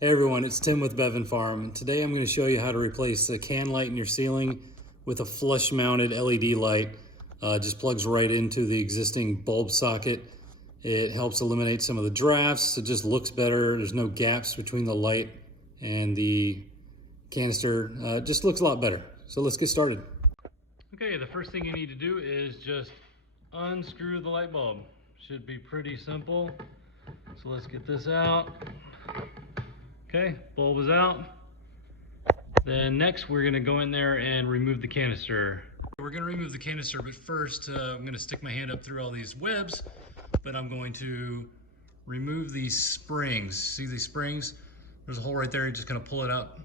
Hey everyone, it's Tim with Bevan Farm. Today I'm going to show you how to replace the can light in your ceiling with a flush mounted LED light. Just plugs right into the existing bulb socket. It helps eliminate some of the drafts. It just looks better. There's no gaps between the light and the canister. It just looks a lot better. So let's get started. Okay, the first thing you need to do is just unscrew the light bulb. Should be pretty simple. So let's get this out. Okay, bulb is out. Then next we're gonna go in there and remove the canister. We're gonna remove the canister, but first I'm gonna stick my hand up through all these webs, but I'm going to remove these springs. See these springs? There's a hole right there, you're just gonna pull it out,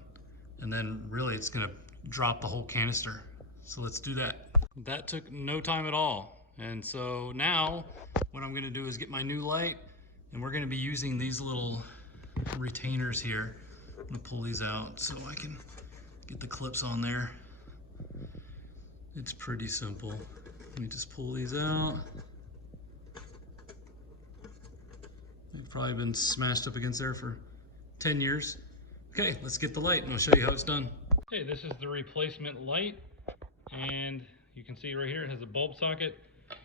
and then really it's gonna drop the whole canister. So let's do that. That took no time at all. And so now what I'm gonna do is get my new light, and we're gonna be using these little retainers here. I'm gonna pull these out so I can get the clips on there. It's pretty simple. Let me just pull these out. They've probably been smashed up against there for 10 years. Okay, let's get the light and I'll show you how it's done. Okay, this is the replacement light, and you can see right here it has a bulb socket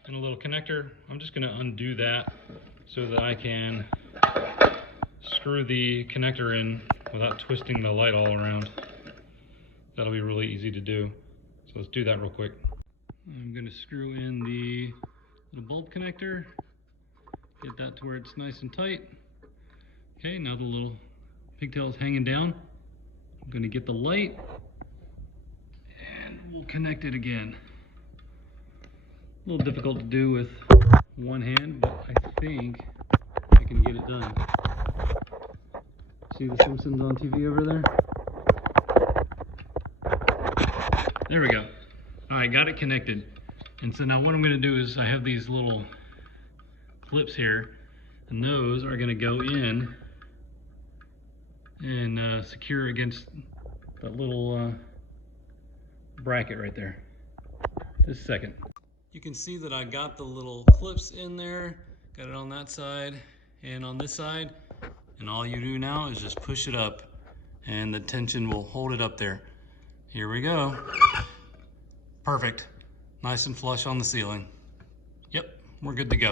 and a little connector. I'm just gonna undo that so that I can screw the connector in without twisting the light all around. That'll be really easy to do. So let's do that real quick. I'm gonna screw in the bulb connector, get that to where it's nice and tight. Okay, now the little pigtail is hanging down. I'm gonna get the light and we'll connect it again. A little difficult to do with one hand, but I think I can get it done. See the Simpsons on TV over there? There we go. All right, got it connected. And so now what I'm gonna do is I have these little clips here, and those are gonna go in and secure against that little bracket right there. Just a second. You can see that I got the little clips in there, got it on that side and on this side. And all you do now is just push it up and the tension will hold it up there. Here we go. Perfect. Nice and flush on the ceiling. Yep, we're good to go.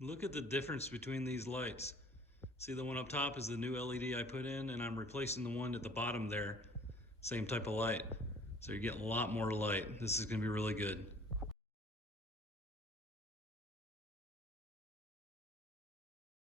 Look at the difference between these lights. See, the one up top is the new LED I put in, and I'm replacing the one at the bottom there. Same type of light. So you're getting a lot more light. This is gonna be really good.